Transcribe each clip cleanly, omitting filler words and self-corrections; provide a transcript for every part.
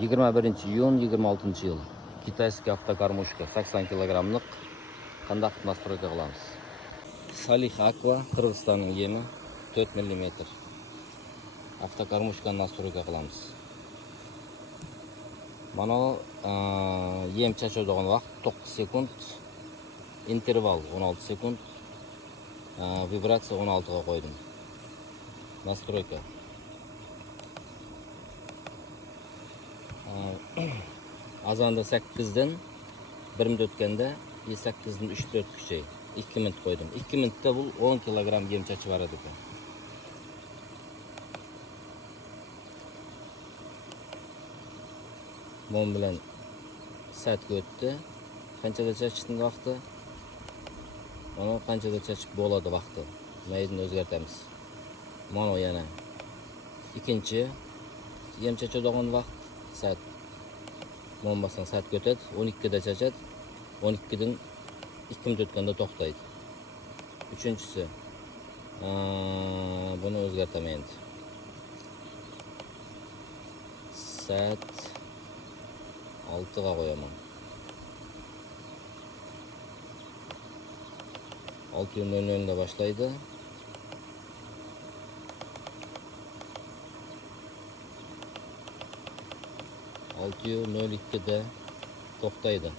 21-iyun 26-yıl. Kitayskiy avtokarbuşka 80 kilogramlik qandaq настройка qilamiz. Salih Aqua Qirg'izistonning yemi 4 mm. Avtokarbuşkani настройка qilamiz. Mana yem chachadigan vaqt 9 sekund, interval 16 sekund, vibratsiya 16 ga qo'ydim. Настройка. Azanda 8'den 1 minut o'tganda 8'den 3-4 kuchay 2 minut qo'ydim. 2 minutda bu 10 kilogram yem chachib beradi ekan. Mon bilan satga o'tdi. Qanchada chachishning vaqti? Mana qanchada chachib bo'ladi vaqti. Maydni o'zgartamiz. Mana yana ikkinchi yem chachadigan vaqt sat. Mon basang satga o'tadi, 12 da chachadi. 12 dan 2 minut o'tganda to'xtaydi. Uchinchisi buni o'zgartaman endi. Sat 6 ga qo'yaman. 6:00 da boshlaydi. da to'xtaydi.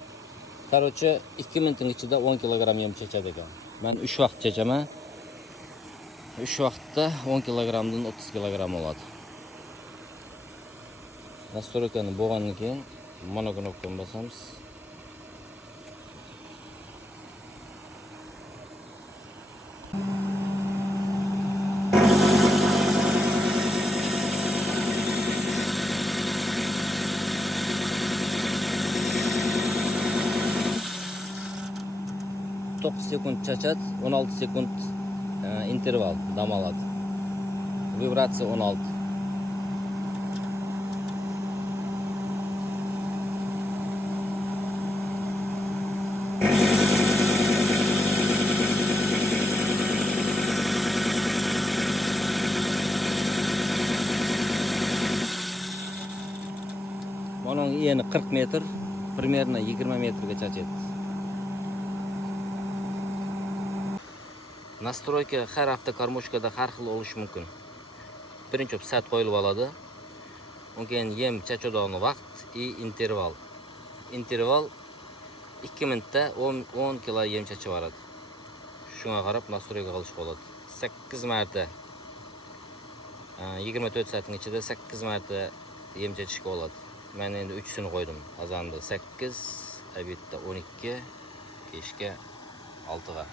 Короче, 2 minutning ichida 10 kilogram yem chachadi ekan. Men 3 vaqt chachaman. 3 vaqtda 10 kilogramdan 30 kilogram oladi. Настройканы bo'lgandan keyin mana knopkani bosamiz. Dokuz sekund chachadi, 16 sekund interval dam oladi. Vibratsiya 16. Onun eni 40 metr, примерно 20 metrga chachadi. Настройка har avtokarbuşkada har xil bo'lishi mumkin. Birinchi sat qo'yilib oladi. Undan keyin yem chachadigan vaqt interval. Interval 2 minutda 10 kilo yem chachib beradi. Shunga qarab настройка qilish bo'ladi. 8 marta 24 soatning ichida 8 marta yem chachishga bo'ladi. Men endi 3sini qo'ydim. Azanda 8, abitda 12, kechga 6 ga.